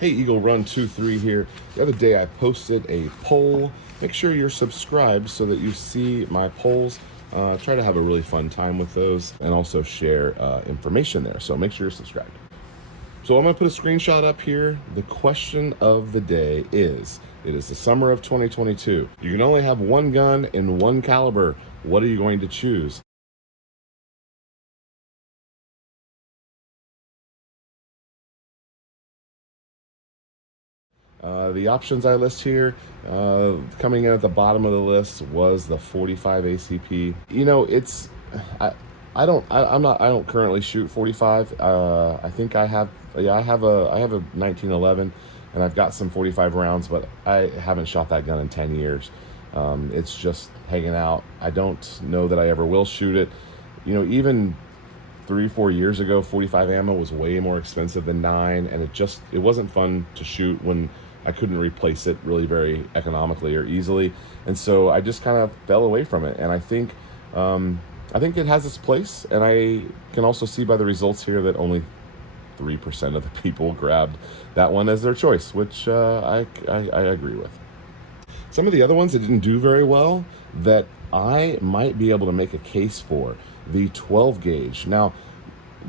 Hey, Eagle Run 23 here. The other day I posted a poll. Make sure you're subscribed so that you see my polls. Try to have a really fun time with those and also share information there. So make sure you're subscribed. So I'm going to put a screenshot up here. The question of the day is, it is the summer of 2022. You can only have one gun in one caliber. What are you going to choose? The options I list here, coming in at the bottom of the list was the 45 ACP. You know, I don't currently shoot 45. I think I have a 1911, and I've got some 45 rounds, but I haven't shot that gun in 10 years. It's just hanging out. I don't know that I ever will shoot it. You know, even 3-4 years ago, 45 ammo was way more expensive than 9, and it wasn't fun to shoot when I couldn't replace it really very economically or easily, and so I just kind of fell away from it. And I think it has its place, and I can also see by the results here that only 3% of the people grabbed that one as their choice, which I agree with. Some of the other ones that didn't do very well that I might be able to make a case for, the 12 gauge. Now,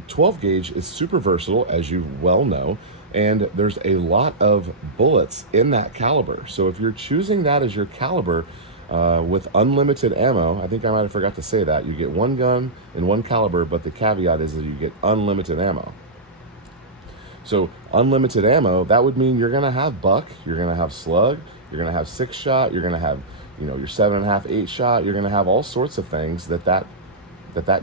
12 gauge is super versatile, as you well know, and there's a lot of bullets in that caliber. So if you're choosing that as your caliber with unlimited ammo, I think I might have forgot to say that, you get one gun in one caliber, but the caveat is that you get unlimited ammo. So unlimited ammo, that would mean you're gonna have buck, you're gonna have slug, you're gonna have 6-shot, you're gonna have, you know, your 7.5, 8-shot, you're gonna have all sorts of things that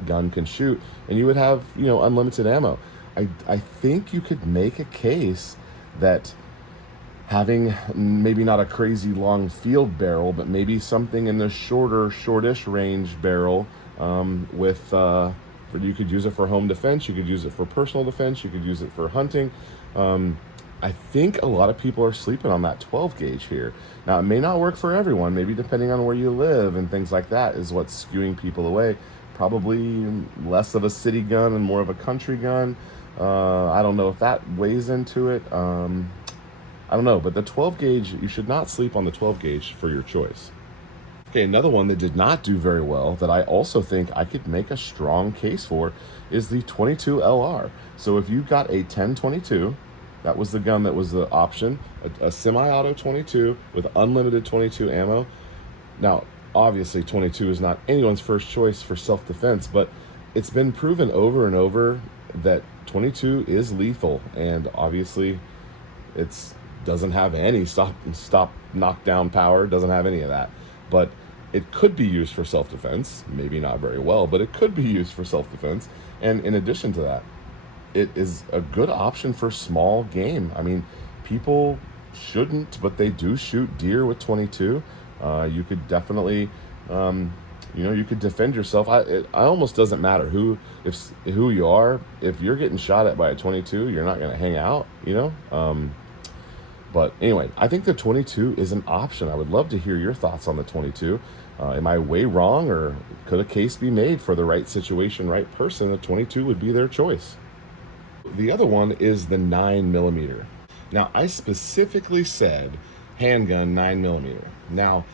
gun can shoot, and you would have, you know, unlimited ammo. I think you could make a case that having maybe not a crazy long field barrel, but maybe something in the shortish range barrel you could use it for home defense, you could use it for personal defense, you could use it for hunting. I think a lot of people are sleeping on that 12 gauge here. Now, it may not work for everyone, maybe depending on where you live and things like that is what's skewing people away. Probably less of a city gun and more of a country gun. I don't know if that weighs into it. I don't know, but the 12 gauge, you should not sleep on the 12 gauge for your choice. Okay, another one that did not do very well that I also think I could make a strong case for is the 22 LR. So if you got a 1022, that was the gun that was the option, a semi-auto 22 with unlimited 22 ammo. Now, obviously 22 is not anyone's first choice for self-defense, but it's been proven over and over that 22 is lethal, and obviously it doesn't have any stop knockdown power, doesn't have any of that, but it could be used for self-defense, maybe not very well, but it could be used for self-defense. And in addition to that, it is a good option for small game. I mean, people shouldn't, but they do shoot deer with 22. You could definitely, you could defend yourself. It almost doesn't matter who you are. If you're getting shot at by a 22, you're not going to hang out, you know? But anyway, I think the 22 is an option. I would love to hear your thoughts on the 22. Am I way wrong, or could a case be made for the right situation, right person? The 22 would be their choice. The other one is the 9mm. Now, I specifically said handgun 9mm. Now,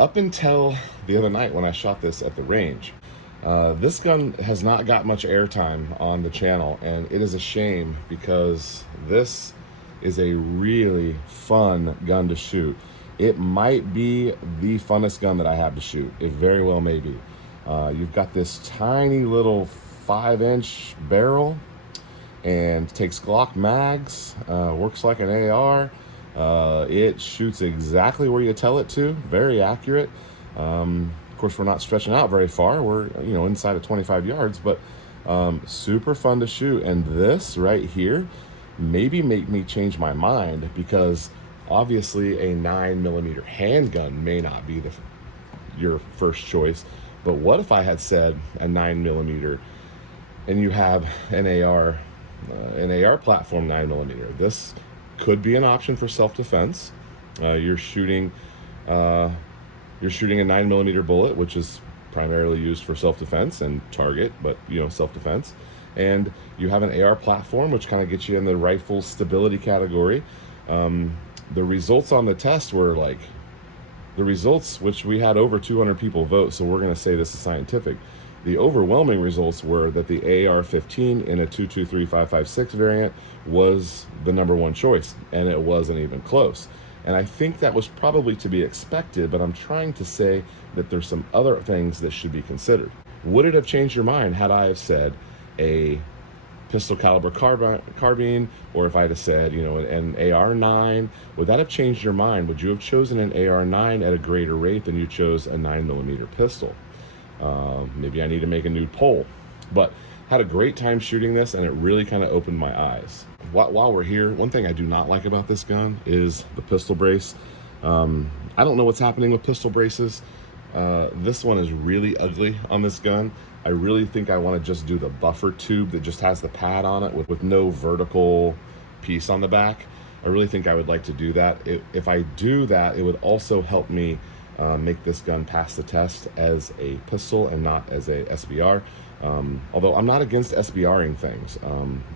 up until the other night when I shot this at the range, this gun has not got much airtime on the channel, and it is a shame because this is a really fun gun to shoot. It might be the funnest gun that I have to shoot. It very well may be. You've got this tiny little 5-inch barrel, and takes Glock mags, works like an AR. It shoots exactly where you tell it to, very accurate. Of course, we're not stretching out very far. We're, you know, inside of 25 yards, but super fun to shoot. And this right here maybe make me change my mind, because obviously a 9mm handgun may not be your first choice. But what if I had said a 9mm and you have an AR platform 9mm? This could be an option for self-defense. You're shooting a 9mm bullet, which is primarily used for self-defense and target, but, you know, self-defense. and you have an AR platform, which kind of gets you in the rifle stability category. The results on the test were like, the results, which we had over 200 people vote, so we're going to say this is scientific. The overwhelming results were that the AR-15 in a 223.556 variant was the number one choice, and it wasn't even close. And I think that was probably to be expected, but I'm trying to say that there's some other things that should be considered. Would it have changed your mind had I have said a pistol caliber carbine, or if I had said, an AR-9, would that have changed your mind? Would you have chosen an AR-9 at a greater rate than you chose a 9mm pistol? Maybe I need to make a new poll, but had a great time shooting this, and it really kind of opened my eyes. While we're here, one thing I do not like about this gun is the pistol brace. I don't know what's happening with pistol braces. This one is really ugly on this gun. I really think I want to just do the buffer tube that just has the pad on it with no vertical piece on the back. I really think I would like to do that. If I do that, it would also help me make this gun pass the test as a pistol and not as a SBR. Although I'm not against SBRing things.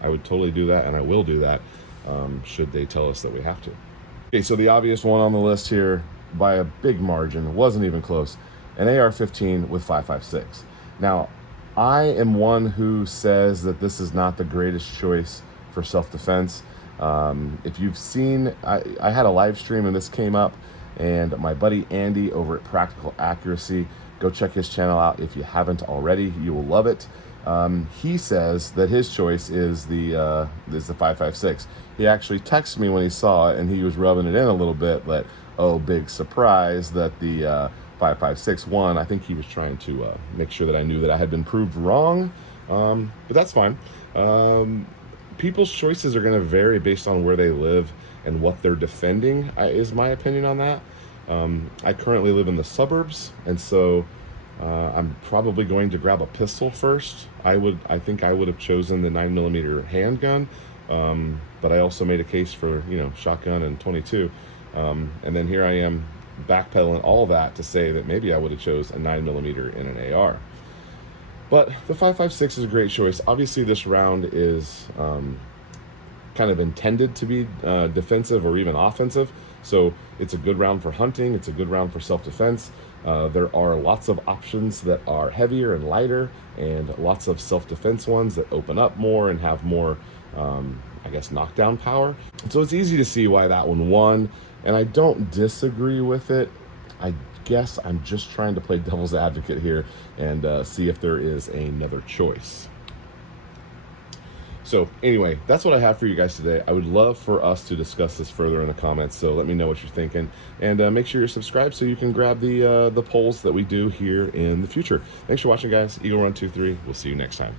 I would totally do that, and I will do that should they tell us that we have to. Okay, so the obvious one on the list here, by a big margin, wasn't even close, an AR-15 with 5.56. Now, I am one who says that this is not the greatest choice for self-defense. If you've seen, I had a live stream and this came up, and my buddy Andy over at Practical Accuracy, go check his channel out if you haven't already. You will love it. He says that his choice is the 5.56. He actually texted me when he saw it, and he was rubbing it in a little bit, but oh, big surprise that the 5.56 won. I think he was trying to make sure that I knew that I had been proved wrong, but that's fine. People's choices are going to vary based on where they live and what they're defending, is my opinion on that. I currently live in the suburbs, and so I'm probably going to grab a pistol first. I think I would have chosen the 9mm handgun, but I also made a case for shotgun and 22, and then here I am backpedaling all that to say that maybe I would have chose a 9mm in an AR. But the 5.56 is a great choice. Obviously, this round is kind of intended to be defensive or even offensive. So it's a good round for hunting. It's a good round for self-defense. There are lots of options that are heavier and lighter, and lots of self-defense ones that open up more and have more, knockdown power. So it's easy to see why that one won, and I don't disagree with it. I guess I'm just trying to play devil's advocate here and see if there is another choice. So anyway, that's what I have for you guys today. I would love for us to discuss this further in the comments, so let me know what you're thinking, and make sure you're subscribed so you can grab the polls that we do here in the future. Thanks for watching, guys. Eagle Run 23. We'll see you next time.